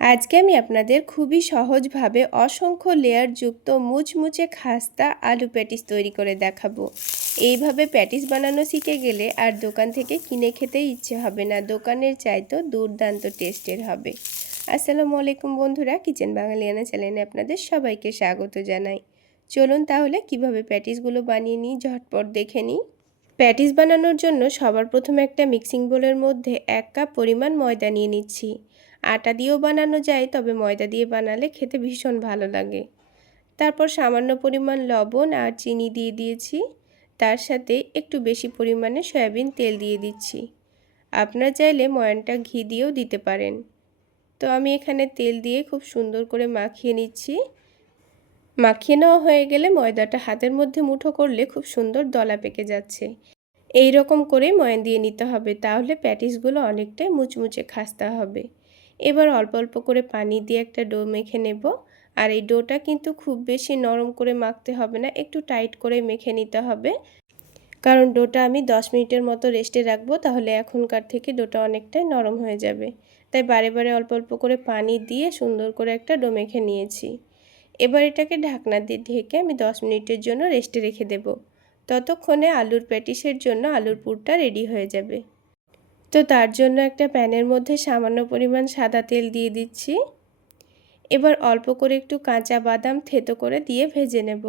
আজকে আমি আপনাদের খুবই সহজভাবে অসংখ্য লেয়ারযুক্ত মুচমুচে খাস্তা আলু প্যাটিস তৈরি করে দেখাবো। এইভাবে প্যাটিস বানানো শিখে গেলে আর দোকান থেকে কিনে খেতে ইচ্ছে হবে না, দোকানের চাইতো দুর্দান্ত টেস্টের হবে। আসসালামু আলাইকুম বন্ধুরা, কিচেন বাঙালিয়ানা চ্যানেলে আপনাদের সবাইকে স্বাগত জানাই। চলুন তাহলে কীভাবে প্যাটিসগুলো বানিয়ে নিই ঝটপট দেখে নিই। প্যাটিস বানানোর জন্য সবার প্রথমে একটা মিক্সিং বোলের মধ্যে এক কাপ পরিমাণ ময়দা নিয়ে নিচ্ছি। আটা দিয়েও বানানো যায়, তবে ময়দা দিয়ে বানালে খেতে ভীষণ ভালো লাগে। তারপর সামান্য পরিমাণ লবণ আর চিনি দিয়ে দিয়েছি। তার সাথে একটু বেশি পরিমাণে সয়াবিন তেল দিয়ে দিচ্ছি। আপনারা চাইলে ময়ানটা ঘি দিয়েও দিতে পারেন। তো আমি এখানে তেল দিয়ে খুব সুন্দর করে মাখিয়ে নিচ্ছি। মাখিয়ে নেওয়া হয়ে গেলে ময়দাটা হাতের মধ্যে মুঠো করলে খুব সুন্দর দলা পেকে যাচ্ছে। এই রকম করে ময়ান দিয়ে নিতে হবে, তাহলে প্যাটিসগুলো অনেকটাই মুচমুচে খাস্তা হবে। এবার অল্প অল্প করে পানি দিয়ে একটা ডো মেখে নেব। আর এই ডোটা কিন্তু খুব বেশি নরম করে মাখতে হবে না, একটু টাইট করে মেখে নিতে হবে। কারণ ডোটা আমি 10 মিনিটের মতো রেস্টে রাখব, তাহলে এখনকার থেকে ডোটা অনেকটাই নরম হয়ে যাবে। তাই বারে বারে অল্প অল্প করে পানি দিয়ে সুন্দর করে একটা ডো মেখে নিয়েছি। এবার এটাকে ঢাকনা দিয়ে ঢেকে আমি 10 মিনিটের জন্য রেস্টে রেখে দেব। ততক্ষণে আলুর প্যাটিসের জন্য আলুর পুরটা রেডি হয়ে যাবে। তো তার জন্য একটা প্যানের মধ্যে সামান্য পরিমাণ সাদা তেল দিয়ে দিচ্ছি। এবার অল্প করে একটু কাঁচা বাদাম থেতো করে দিয়ে ভেজে নেব।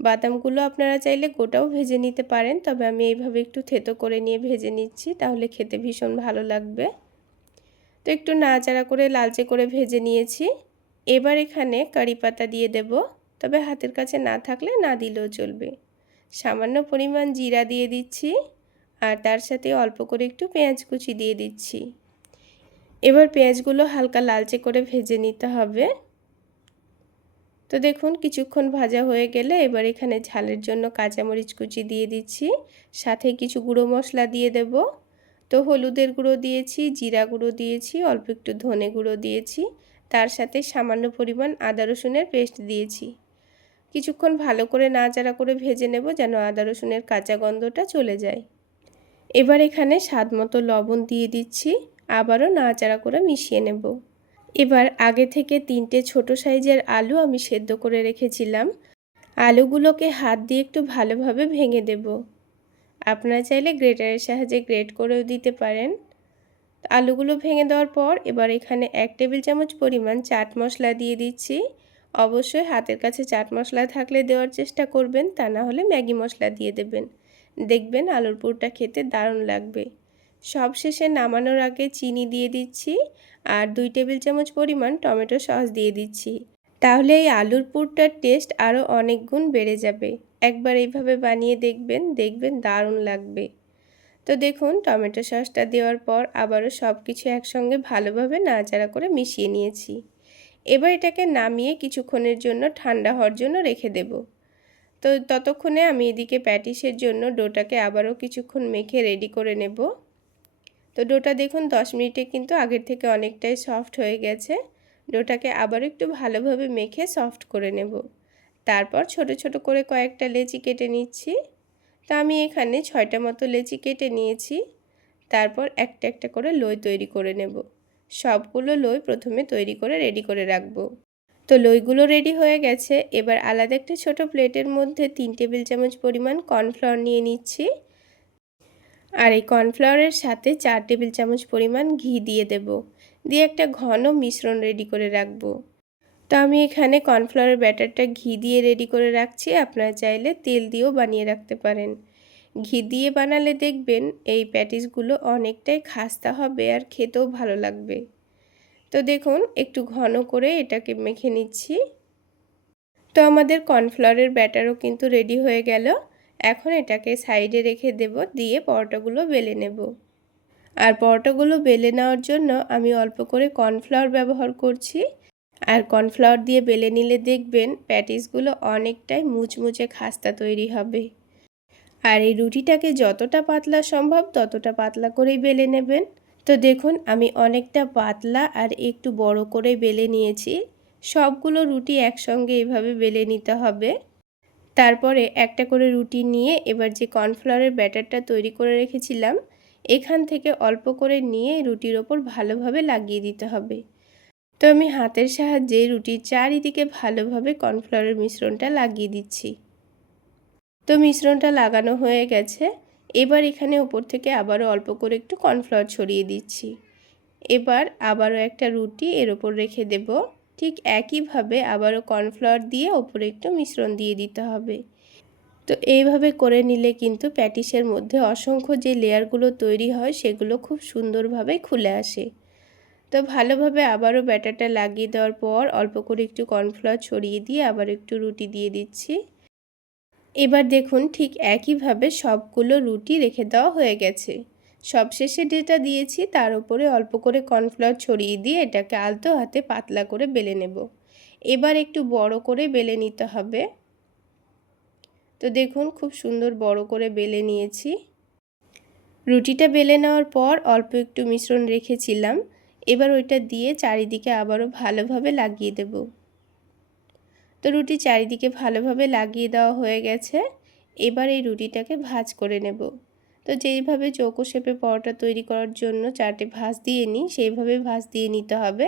বাদামগুলো আপনারা চাইলে গোটাও ভেজে নিতে পারেন, তবে আমি এইভাবে একটু থেতো করে নিয়ে ভেজে নিচ্ছি, তাহলে খেতে ভীষণ ভালো লাগবে। তো একটু নাড়াচাড়া করে লালচে করে ভেজে নিয়েছি। এবার এখানে কারি পাতা দিয়ে দেব, তবে হাতের কাছে না থাকলে না দিলেও চলবে। সামান্য পরিমাণ জিরা দিয়ে দিচ্ছি। আর তার সাথে অল্প করে একটু পেঁয়াজ কুচি দিয়ে দিচ্ছি। এবার পেঁয়াজগুলো হালকা লালচে করে ভেজে নিতে হবে। তো দেখুন, কিছুক্ষণ ভাজা হয়ে গেলে এবার এখানে ঝালের জন্য কাঁচামরিচ কুচি দিয়ে দিচ্ছি। সাথে কিছু গুঁড়ো মশলা দিয়ে দেব। তো হলুদের গুঁড়ো দিয়েছি, জিরা গুঁড়ো দিয়েছি, অল্প একটু ধনে গুঁড়ো দিয়েছি। তার সাথে সামান্য পরিমাণ আদা রসুনের পেস্ট দিয়েছি। কিছুক্ষণ ভালো করে নাড়াচাড়া করে ভেজে নেব যেন আদা রসুনের কাঁচা গন্ধটা চলে যায়। এবার এখানে স্বাদ মতো লবণ দিয়ে দিচ্ছি, আবারও নাড়াচাড়া করে মিশিয়ে নেব। এবার আগে থেকে তিনটে ছোট সাইজের আলু আমি সেদ্ধ করে রেখেছিলাম। আলুগুলোকে হাত দিয়ে একটু ভালোভাবে ভেঙে দেব। আপনারা চাইলে গ্রেটারের সাহায্যে গ্রেট করেও দিতে পারেন। আলুগুলো ভেঙে দেওয়ার পর এবার এখানে এক টেবিল চামচ পরিমাণ চাট মশলা দিয়ে দিচ্ছি। অবশ্যই হাতের কাছে চাট মশলা থাকলে দেওয়ার চেষ্টা করবেন, তা না হলে ম্যাগি মশলা দিয়ে দেবেন। দেখবেন আলুর পুরটা খেতে দারুণ লাগবে। সব শেষে নামানোর আগে চিনি দিয়ে দিচ্ছি আর দুই টেবিল চামচ পরিমাণ টমেটো সস দিয়ে দিচ্ছি। তাহলে এই আলুর পুরটার টেস্ট আরও অনেক গুণ বেড়ে যাবে। একবার এইভাবে বানিয়ে দেখবেন দেখবেন দারুণ লাগবে। তো দেখুন, টমেটো সসটা দেওয়ার পর আবারও সব কিছু একসঙ্গে ভালোভাবে নাড়াচাড়া করে মিশিয়ে নিয়েছি। এবার এটাকে নামিয়ে কিছুক্ষণের জন্য ঠান্ডা হওয়ার জন্য রেখে দেবো। তো ততক্ষণে আমি এদিকে প্যাটিসের জন্য ডোটাকে আবারও কিছুক্ষণ মেখে রেডি করে নেব। তো ডোটা দেখুন 10 মিনিটে কিন্তু আগের থেকে অনেকটাই সফট হয়ে গেছে। ডোটাকে আবার একটু ভালোভাবে মেখে সফট করে নেব। তারপর ছোট ছোট করে কয়েকটা লেচি কেটে নিচ্ছি। তো আমি এখানে ছয়টা মতো লেচি কেটে নিয়েছি। তারপর একটা একটা করে লই তৈরি করে নেব। সবগুলো লই প্রথমে তৈরি করে রেডি করে রাখব। তো লইগুলো রেডি হয়ে গেছে। এবার আলাদা একটা ছোট প্লেটের মধ্যে তিন টেবিল চামচ পরিমাণ কর্নফ্লাওয়ার নিয়ে নিচ্ছি। আর এই কর্নফ্লাওয়ারের সাথে চার টেবিল চামচ পরিমাণ ঘি দিয়ে দেব। দিয়ে একটা ঘন মিশ্রণ রেডি করে রাখব। তো আমি এখানে কর্নফ্লাওয়ারের ব্যাটারটা ঘি দিয়ে রেডি করে রাখছি। আপনারা চাইলে তেল দিয়েও বানিয়ে রাখতে পারেন। ঘি দিয়ে বানালে দেখবেন এই প্যাটিসগুলো অনেকটাই খাস্তা হবে আর খেতেও ভালো লাগবে। তো দেখুন, একটু ঘন করে এটাকে মেখে নিচ্ছি। তো আমাদের কর্নফ্লাওয়ারের ব্যাটারও কিন্তু রেডি হয়ে গেল। এখন এটাকে সাইডে রেখে দেব, দিয়ে পরোটাগুলো বেলে নেব। আর পরোটাগুলো বেলে নেওয়ার জন্য আমি অল্প করে কর্নফ্লাওয়ার ব্যবহার করছি। আর কর্নফ্লাওয়ার দিয়ে বেলে নিলে দেখবেন প্যাটিসগুলো অনেকটাই মুচমুচে খাস্তা তৈরি হবে। আর এই রুটিটাকে যতটা পাতলা সম্ভব, ততটা পাতলা করেই বেলে নেবেন। তো দেখুন, আমি অনেকটা পাতলা আর একটু বড় করে বেলে নিয়েছি। সবগুলো রুটি একসঙ্গে এভাবে বেলে নিতে হবে। তারপরে একটা করে রুটি নিয়ে এবার যে কর্নফ্লাওয়ারের ব্যাটারটা তৈরি করে রেখেছিলাম, এখান থেকে অল্প করে নিয়ে রুটির ওপর ভালোভাবে লাগিয়ে দিতে হবে। তো আমি হাতের সাহায্যে রুটির চারিদিকে ভালোভাবে কর্নফ্লাওয়ারের মিশ্রণটা লাগিয়ে দিচ্ছি। তো মিশ্রণটা লাগানো হয়ে গেছে। এবার এখানে উপর থেকে আবারও অল্প করে একটু কর্নফ্লাওয়ার ছড়িয়ে দিচ্ছি। এবার আবারও একটা রুটি এর ওপর রেখে দেব। ঠিক একইভাবে আবারও কর্নফ্লাওয়ার দিয়ে ওপরে একটু মিশ্রণ দিয়ে দিতে হবে। তো এইভাবে করে নিলে কিন্তু প্যাটিসের মধ্যে অসংখ্য যে লেয়ারগুলো তৈরি হয় সেগুলো খুব সুন্দরভাবে খুলে আসে। তো ভালোভাবে আবারও ব্যাটারটা লাগিয়ে দেওয়ার পর অল্প করে একটু কর্নফ্লাওয়ার ছড়িয়ে দিয়ে আবার একটু রুটি দিয়ে দিচ্ছি। এবার দেখুন ঠিক একইভাবে সবগুলো রুটি রেখে দেওয়া হয়ে গেছে। সবশেষে যেটা দিয়েছি তার উপরে অল্প করে কর্নফ্লাওয়ার ছড়িয়ে দিয়ে এটাকে আলতো হাতে পাতলা করে বেলে নেব। এবার একটু বড় করে বেলে নিতে হবে। তো দেখুন খুব সুন্দর বড় করে বেলে নিয়েছি। রুটিটা বেলে নেওয়ার পর অল্প একটু মিশ্রণ রেখেছিলাম। এবার ওইটা দিয়ে চারিদিকে আবারও ভালোভাবে লাগিয়ে দেব। তো রুটি চারিদিকে ভালোভাবে লাগিয়ে দেওয়া হয়ে গেছে। এবার এই রুটিটাকে ভাজ করে নেব। তো যেইভাবে চৌকো শেপে পরোটা তৈরি করার জন্য চারটে ভাজ দিয়ে নিই, সেইভাবে ভাজ দিয়ে নিতে হবে।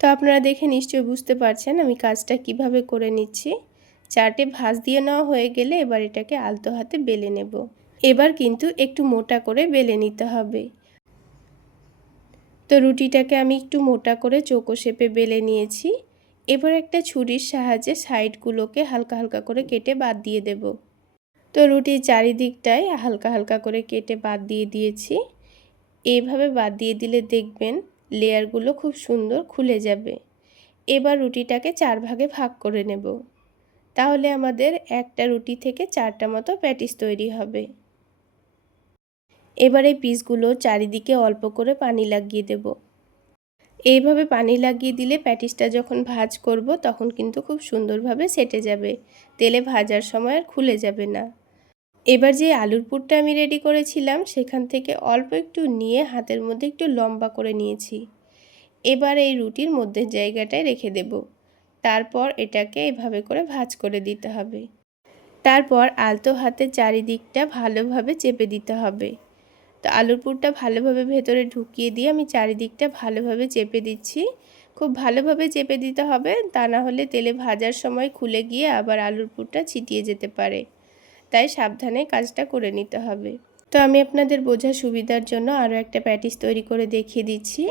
তো আপনারা দেখে নিশ্চয়ই বুঝতে পারছেন আমি কাজটা কীভাবে করে নিচ্ছি। চারটে ভাজ দিয়ে নেওয়া হয়ে গেলে এবার এটাকে আলতো হাতে বেলে নেব। এবার কিন্তু একটু মোটা করে বেলে নিতে হবে। তো রুটিটাকে আমি একটু মোটা করে চৌকো শেপে বেলে নিয়েছি। এবার একটা ছুরির সাহায্যে সাইডগুলোকে হালকা হালকা করে কেটে বাদ দিয়ে দেব। তো রুটির চারিদিকটাই হালকা হালকা করে কেটে বাদ দিয়ে দিয়েছি। এইভাবে বাদ দিয়ে দিলে দেখবেন লেয়ারগুলো খুব সুন্দর খুলে যাবে। এবার রুটিটাকে চার ভাগে ভাগ করে নেব। তাহলে আমাদের একটা রুটি থেকে চারটা মতো প্যাটিস তৈরি হবে। এবার এই পিসগুলো চারিদিকে অল্প করে পানি লাগিয়ে দেব। এইভাবে পানি লাগিয়ে দিলে প্যাটিসটা যখন ভাজ করব, তখন কিন্তু খুব সুন্দরভাবে সেটে যাবে। তেলে ভাজার সময় আর খুলে যাবে না। এবার যে আলুর পুরটা আমি রেডি করেছিলাম, সেখান থেকে অল্প একটু নিয়ে হাতের মধ্যে একটু লম্বা করে নিয়েছি। এবার এই রুটির মধ্যে জায়গাটায় রেখে দেব। তারপর এটাকে এভাবে করে ভাজ করে দিতে হবে। তারপর আলতো হাতে চারিদিকটা ভালোভাবে চেপে দিতে হবে। তো আলুর পুরটা ভালোভাবে ভেতরে ঢুকিয়ে দিয়ে আমি চারিদিকটা ভালোভাবে চেপে দিচ্ছি। খুব ভালোভাবে চেপে দিতে হবে, তা না হলে তেলে ভাজার সময় খুলে গিয়ে আবার আলুর পুরটা ছিটিয়ে যেতে পারে। তাই সাবধানে কাজটা করে নিতে হবে। তো আমি আপনাদের বোঝার সুবিধার জন্য আরও একটা প্যাটিস তৈরি করে দেখিয়ে দিচ্ছি।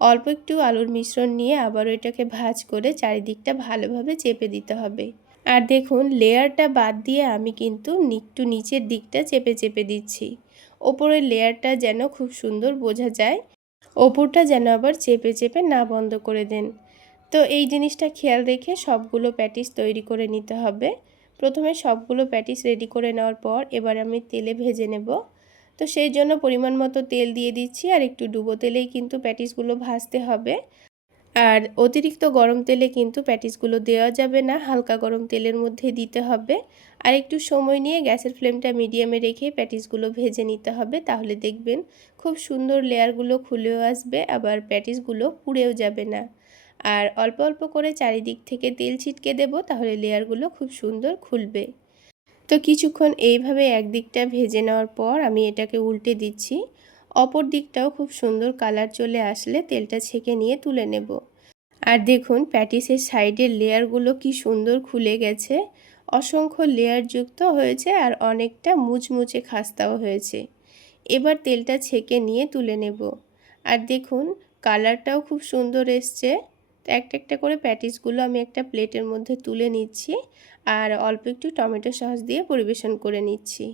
অল্প একটু আলুর মিশ্রণ নিয়ে আবারও এটাকে ভাজ করে চারিদিকটা ভালোভাবে চেপে দিতে হবে। আর দেখুন, লেয়ারটা বাদ দিয়ে আমি কিন্তু একটু নিচের দিকটা চেপে চেপে দিচ্ছি। ওপরের লেয়ারটা যেন খুব সুন্দর বোঝা যায়। ওপরটা যেন আবার চেপে চেপে না বন্ধ করে দেন। তো এই জিনিসটা খেয়াল রেখে সবগুলো প্যাটিস তৈরি করে নিতে হবে। প্রথমে সবগুলো প্যাটিস রেডি করে নেওয়ার পর এবার আমি তেলে ভেজে নেব। তো সেই জন্য পরিমাণ মতো তেল দিয়ে দিচ্ছি আর একটু ডুবো তেলেই কিন্তু প্যাটিসগুলো ভাজতে হবে। আর অতিরিক্ত গরম তেলে কিন্তু প্যাটিসগুলো দেওয়া যাবে না, হালকা গরম তেলের মধ্যে দিতে হবে। আর একটু সময় নিয়ে গ্যাসের ফ্লেমটা মিডিয়ামে রেখে প্যাটিসগুলো ভেজে নিতে হবে, তাহলে দেখবেন খুব সুন্দর লেয়ারগুলো খুলেও আসবে, আবার প্যাটিসগুলো পুড়েও যাবে না। আর অল্প অল্প করে চারিদিক থেকে তেল ছিটকে দেব, তাহলে লেয়ারগুলো খুব সুন্দর খুলবে। তো কিছুক্ষণ এইভাবে একদিকটা ভেজে নেওয়ার পর আমি এটাকে উল্টে দিচ্ছি। অপর দিকটাও খুব সুন্দর কালার চলে আসলে তেলটা ছেঁকে নিয়ে তুলে নেব। আর দেখুন প্যাটিসের সাইডের লেয়ারগুলো কি সুন্দর খুলে গেছে। অসংখ্য লেয়ার যুক্ত হয়েছে আর অনেকটা মুচমুচে খাস্তাও হয়েছে। এবার তেলটা ছেঁকে নিয়ে তুলে নেব। আর দেখুন কালারটাও খুব সুন্দর এসছে। তো একটা একটা করে প্যাটিসগুলো আমি একটা প্লেটের মধ্যে তুলে নিচ্ছি। আর অল্প একটু টমেটো সস দিয়ে পরিবেশন করে নিচ্ছি।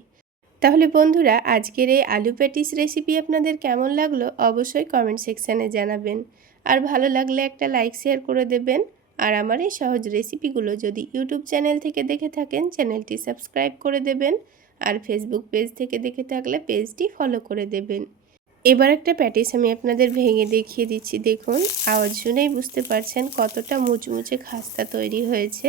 তাহলে বন্ধুরা, আজকের এই আলু প্যাটিস রেসিপি আপনাদের কেমন লাগল অবশ্যই কমেন্ট সেকশানে জানাবেন। আর ভালো লাগলে একটা লাইক শেয়ার করে দেবেন। আর আমার এই সহজ রেসিপিগুলো যদি ইউটিউব চ্যানেল থেকে দেখে থাকেন চ্যানেলটি সাবস্ক্রাইব করে দেবেন। আর ফেসবুক পেজ থেকে দেখে থাকলে পেজটি ফলো করে দেবেন। এবার একটা প্যাটিস আমি আপনাদের ভেঙে দেখিয়ে দিচ্ছি। দেখুন, আওয়াজ শুনেই বুঝতে পারছেন কতটা মুচমুচে খাস্তা তৈরি হয়েছে।